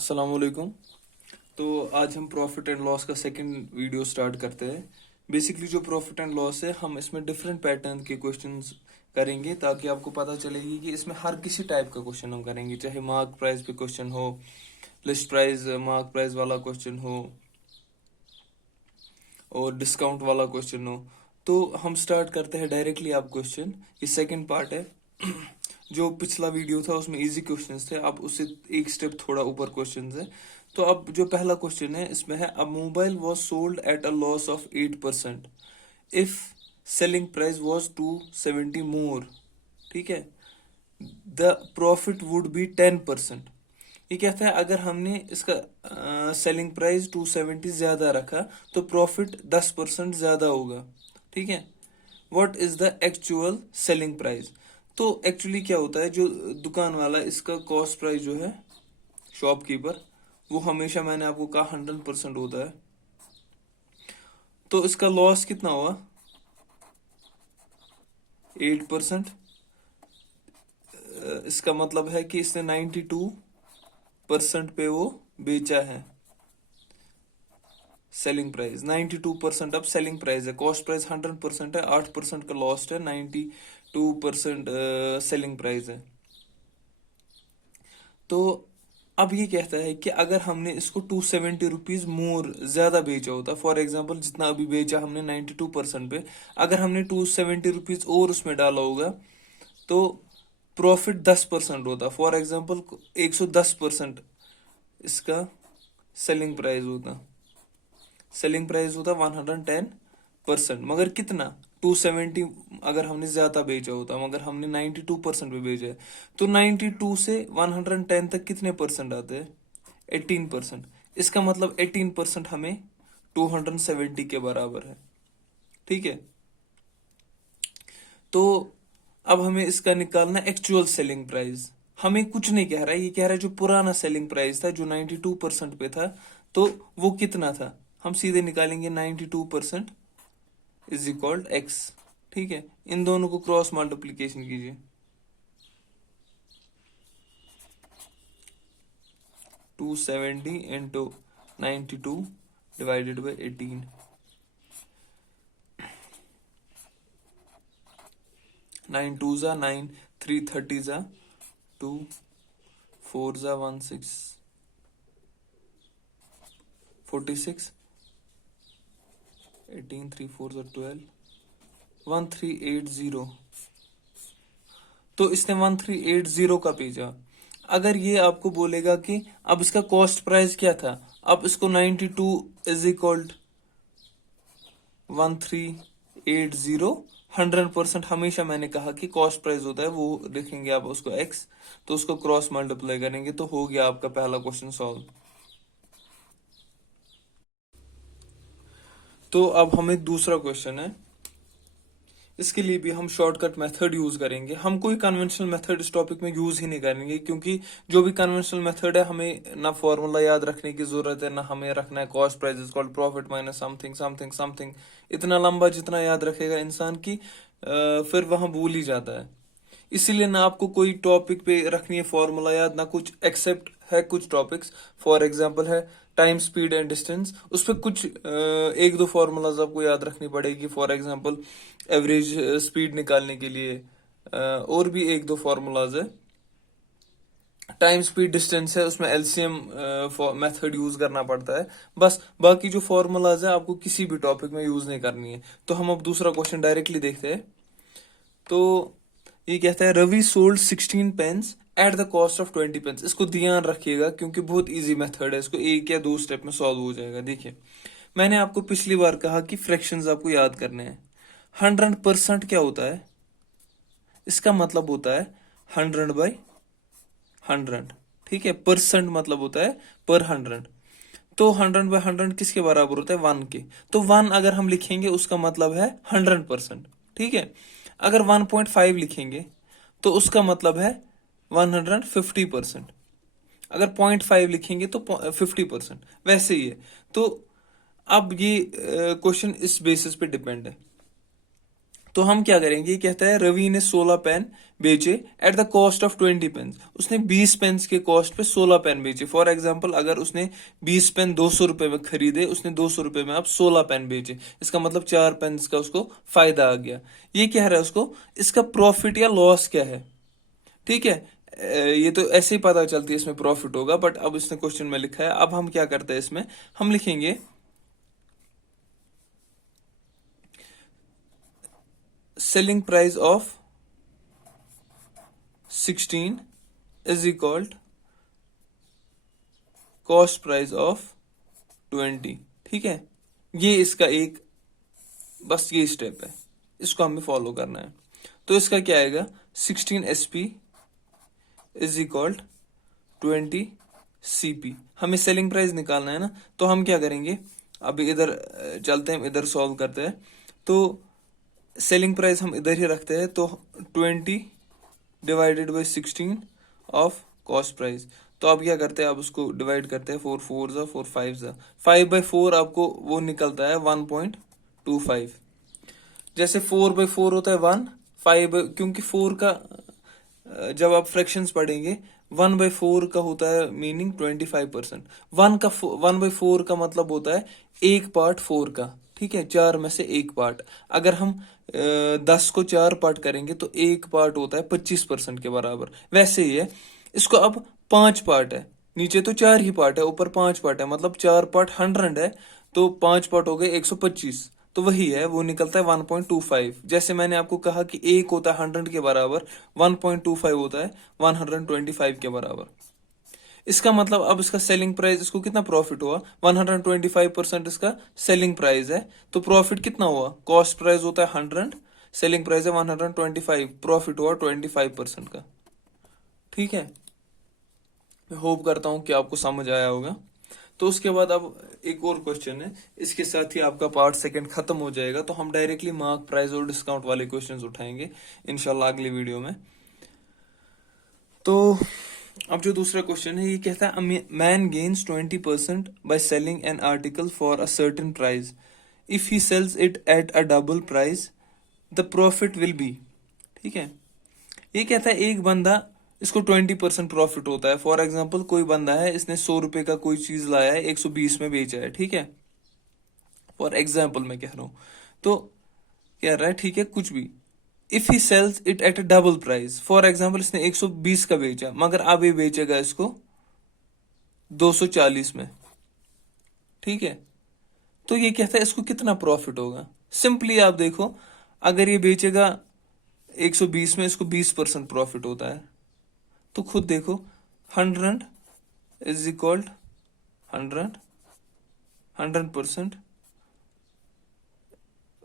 अस्सलाम वालेकुम। तो आज हम प्रॉफिट एंड लॉस का सेकंड वीडियो स्टार्ट करते हैं। बेसिकली जो प्रॉफिट एंड लॉस है, हम इसमें डिफरेंट पैटर्न के क्वेश्चंस करेंगे ताकि आपको पता चलेगी कि इसमें हर किसी टाइप का क्वेश्चन हम करेंगे, चाहे मार्क प्राइस पे क्वेश्चन हो, लिस्ट प्राइस मार्क प्राइस वाला क्वेश्चन हो और डिस्काउंट वाला क्वेश्चन हो। तो हम स्टार्ट करते हैं डायरेक्टली। आप क्वेश्चन, ये सेकंड पार्ट है। जो पिछला वीडियो था उसमें इजी क्वेश्चंस थे, अब उससे एक स्टेप थोड़ा ऊपर क्वेश्चंस है। तो अब जो पहला क्वेश्चन है इसमें है, अ mobile was sold at a loss of 8% if selling price was 270 मोर। ठीक है, द प्रॉफिट वुड बी 10%। ये कहता है अगर हमने इसका सेलिंग प्राइस 270 ज्यादा रखा तो प्रॉफिट 10% ज्यादा होगा। ठीक है, what is the actual selling price. तो एक्चुअली क्या होता है, जो दुकान वाला इसका कॉस्ट प्राइस जो है, शॉपकीपर, वो हमेशा, मैंने आपको कहा, 100% होता है। तो इसका लॉस कितना हुआ, 8%। इसका मतलब है कि इसने 92% पे वो बेचा है। सेलिंग प्राइस 92% अब सेलिंग प्राइस है, कॉस्ट प्राइस 100% है, 8% का लॉस्ट है, 92% सेलिंग प्राइस है। तो अब ये कहता है कि अगर हमने इसको 270 रुपीज मोर ज्यादा बेचा होता, फॉर एग्जाम्पल जितना अभी बेचा हमने 92% पे, अगर हमने 270 रुपीज और उसमें डाला होगा तो प्रॉफिट 10% होता। फॉर एग्जाम्पल 110% इसका सेलिंग प्राइस होता। सेलिंग प्राइस होता 110%, मगर कितना, 270 अगर हमने ज्यादा बेचा होता, मगर हमने 92% पे बेचा है। तो 92 से 110 तक कितने परसेंट आते हैं, 18%। इसका मतलब 18% हमें 270 के बराबर है। ठीक है, तो अब हमें इसका निकालना एक्चुअल सेलिंग प्राइस। हमें कुछ नहीं कह रहा है, ये कह रहा है जो पुराना सेलिंग प्राइस था, जो 92% पे था, तो वो कितना था। हम सीधे निकालेंगे 92% इज इक्वल एक्स। ठीक है, इन दोनों को क्रॉस मल्टीप्लीकेशन कीजिए। 270 इंटू 92 डिवाइडेड बाई 18। 9 2 जा 9, 3 30 जा 2, 4 जा 1 6 46, 18 3 4 जा 12, 1380। तो इसने 1380 का भेजा। अगर ये आपको बोलेगा कि अब इसका कॉस्ट प्राइस क्या था, अब इसको 92 इज इक्वल 1380, 100%। हमेशा मैंने कहा कि कॉस्ट प्राइस होता है, वो लिखेंगे आप उसको एक्स, तो उसको क्रॉस मल्टीप्लाई करेंगे, तो हो गया आपका पहला क्वेश्चन सॉल्व। तो अब हमें दूसरा क्वेश्चन है, इसके लिए भी हम शॉर्टकट मेथड यूज करेंगे। हम कोई कन्वेंशनल मेथड इस टॉपिक में यूज ही नहीं करेंगे, क्योंकि जो भी कन्वेंशनल मेथड है, हमें ना फॉर्मूला याद रखने की जरूरत है, ना हमें रखना है cost price is called profit minus something something something. इतना लंबा जितना याद रखेगा इंसान की, फिर वहां भूल ही जाता है। इसीलिए ना आपको कोई टॉपिक पे रखनी है फॉर्मूला याद, ना कुछ, एक्सेप्ट है कुछ टॉपिक्स, फॉर एग्जांपल है टाइम स्पीड एंड डिस्टेंस, उस पर कुछ एक दो फॉर्मूलाज आपको याद रखनी पड़ेगी। फॉर एग्जांपल एवरेज स्पीड निकालने के लिए और भी एक दो फॉर्मूलाज है। टाइम स्पीड डिस्टेंस है, उसमें एलसीएम मेथड यूज करना पड़ता है। बस बाकी जो फॉर्मूलाज है आपको किसी भी टॉपिक में यूज नहीं करनी है। तो हम अब दूसरा क्वेश्चन डायरेक्टली देखते हैं। तो ये कहता है, Ravi sold 16 pens at the cost of 20 pens. इसको ध्यान रखिएगा क्योंकि बहुत इजी मेथड है, इसको एक या दो स्टेप में सॉल्व हो जाएगा। देखिए, मैंने आपको पिछली बार कहा कि फ्रैक्शंस आपको याद करने हैं। 100% क्या होता है, इसका मतलब होता है 100/100। ठीक है, परसेंट मतलब होता है पर 100। तो 100/100 किसके बराबर होता है, 1 के। तो 1 अगर हम लिखेंगे उसका मतलब है 100%। ठीक है, अगर 1.5 लिखेंगे तो उसका मतलब है 150%। अगर 0.5 लिखेंगे तो 50%। वैसे ही है। तो अब ये क्वेश्चन इस बेसिस पे डिपेंड है। तो हम क्या करेंगे, ये कहता है रवि ने 16 पेन बेचे at the cost of 20 pen. उसने 20 पेन के कॉस्ट पे 16 पेन बेचे। फॉर एग्जांपल अगर उसने 20 पेन 200 रुपए में खरीदे, उसने 200 रुपए में अब 16 पेन बेचे, इसका मतलब 4 पेन का उसको फायदा आ गया। ये कह रहा है उसको इसका प्रॉफिट या लॉस क्या है। ठीक है, ये तो ऐसे ही पता चलती है इसमें प्रॉफिट होगा, बट अब इसने क्वेश्चन में लिखा है। अब हम क्या करते हैं इसमें, हम लिखेंगे selling price of 16 is equal cost price of 20। ठीक है, ये इसका एक बस ये स्टेप है, इसको हमें फॉलो करना है। तो इसका क्या आएगा, 16 SP इज इक्वल 20 CP। हमें सेलिंग प्राइस निकालना है ना, तो हम क्या करेंगे, अब इधर चलते हैं, इधर सॉल्व करते हैं। तो सेलिंग प्राइस हम इधर ही रखते हैं, तो 20 divided by 16 of cost price. तो अब क्या करते हैं, अब उसको डिवाइड करते हैं, 4 4 जा 4 5 जा 5/4 आपको वो निकलता है 1.25। जैसे 4/4 होता है 1, 5 क्योंकि 4 का जब आप फ्रैक्शंस पढ़ेंगे 1/4 का होता है मीनिंग 25%। 1/4 का मतलब होता है 1/4 का। ठीक है, 4 में से 1 पार्ट। अगर हम 10 को 4 पार्ट करेंगे तो 1 पार्ट होता है 25% के बराबर। वैसे ही है, इसको अब 5 पार्ट है, नीचे तो 4 ही पार्ट है, ऊपर 5 पार्ट है, मतलब 4 पार्ट 100 है, तो 5 पार्ट हो गए 125। तो वही है, वो निकलता है 1.25। जैसे मैंने आपको कहा कि 1 होता है 100 के बराबर, 1.25 होता है 125 के बराबर। इसका मतलब अब इसका सेलिंग प्राइस, इसको कितना प्रॉफिट हुआ, 125% इसका सेलिंग प्राइस है। तो प्रॉफिट कितना हुआ, कॉस्ट प्राइस होता है 100, सेलिंग प्राइस है 125, प्रॉफिट हुआ 25% का। ठीक है, मैं होप करता हूं कि आपको समझ आया होगा। तो उसके बाद अब एक और क्वेश्चन है, इसके साथ ही आपका पार्ट सेकंड खत्म हो जाएगा। तो हम डायरेक्टली मार्क प्राइस और डिस्काउंट वाले क्वेश्चंस उठाएंगे इंशाल्लाह अगली वीडियो में। तो अब जो दूसरा क्वेश्चन है, ये कहता है man gains 20% by selling an article for a certain price. If he sells it at a double price the profit will be. ठीक है, ये कहता है एक बंदा, इसको 20% प्रॉफिट होता है। फॉर एग्जाम्पल कोई बंदा है, इसने 100 रुपए का कोई चीज लाया है, 120 में बेचा है। ठीक है, फॉर एग्जाम्पल मैं कह रहा हूं। तो कह रहा है ठीक है कुछ भी, if he sells it at a double price. For example इसने 120 का बेचा, मगर अब ये बेचेगा इसको 240 में। ठीक है, तो ये कहता है इसको कितना प्रॉफिट होगा। सिंपली आप देखो, अगर ये बेचेगा 120 में, इसको 20% प्रॉफिट होता है, तो खुद देखो 100 इज इक्वल 100%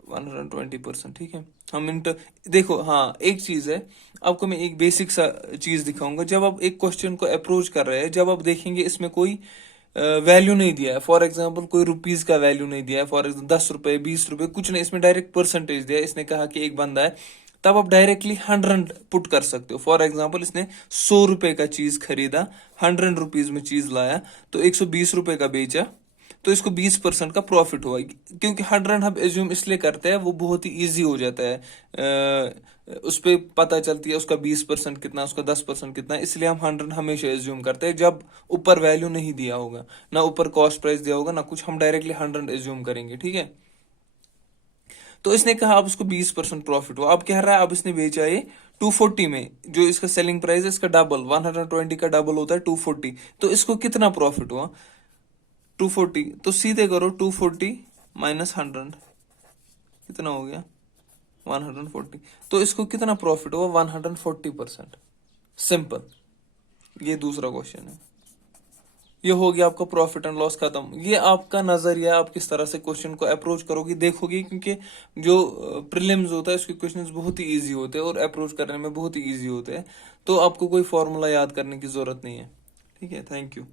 120%। ठीक है, हम देखो, हाँ एक चीज है, आपको मैं एक बेसिक सा चीज दिखाऊंगा। जब आप एक क्वेश्चन को अप्रोच कर रहे हैं, जब आप देखेंगे इसमें कोई वैल्यू नहीं दिया है, फॉर एग्जांपल कोई रुपीज का वैल्यू नहीं दिया है, फॉर एग्जाम्पल 10 रुपए 20 रुपए कुछ नहीं, इसमें डायरेक्ट परसेंटेज दिया है। इसने कहा कि एक बंदा है, तब आप डायरेक्टली 100 पुट कर सकते हो। फॉर एग्जाम्पल इसने 100 रुपए का चीज खरीदा, 100 रुपीज में चीज लाया, तो 120 रुपए का बेचा, तो इसको 20% का प्रॉफिट हुआ। क्योंकि 100 हम एज्यूम इसलिए करते हैं, वो बहुत ही इजी हो जाता है, उस पर पता चलती है उसका 20% कितना, उसका 10% कितना, इसलिए हम 100 हमेशा एज्यूम करते हैं। जब ऊपर वैल्यू नहीं दिया होगा, ना ऊपर कॉस्ट प्राइस दिया होगा, ना कुछ, हम डायरेक्टली 100 एज्यूम करेंगे। ठीक है, तो इसने कहा अब उसको 20% प्रॉफिट हुआ। अब कह रहा है अब इसने बेचा ये 240 में, जो इसका सेलिंग प्राइस है इसका डबल, 120 का डबल होता है 240, तो इसको कितना प्रॉफिट हुआ 240। तो सीधे करो 240 माइनस 100 कितना हो गया 140। तो इसको कितना प्रॉफिट हुआ 140%। सिंपल, ये दूसरा क्वेश्चन है। ये हो गया आपका प्रॉफिट एंड लॉस खत्म। ये आपका नजरिया, आप किस तरह से क्वेश्चन को अप्रोच करोगे देखोगे, क्योंकि जो प्रीलिम्स होता है उसके क्वेश्चंस बहुत ही इजी होते हैं और अप्रोच करने में बहुत ही इजी होते हैं। तो आपको कोई फॉर्मूला याद करने की जरूरत नहीं है। ठीक है, थैंक यू।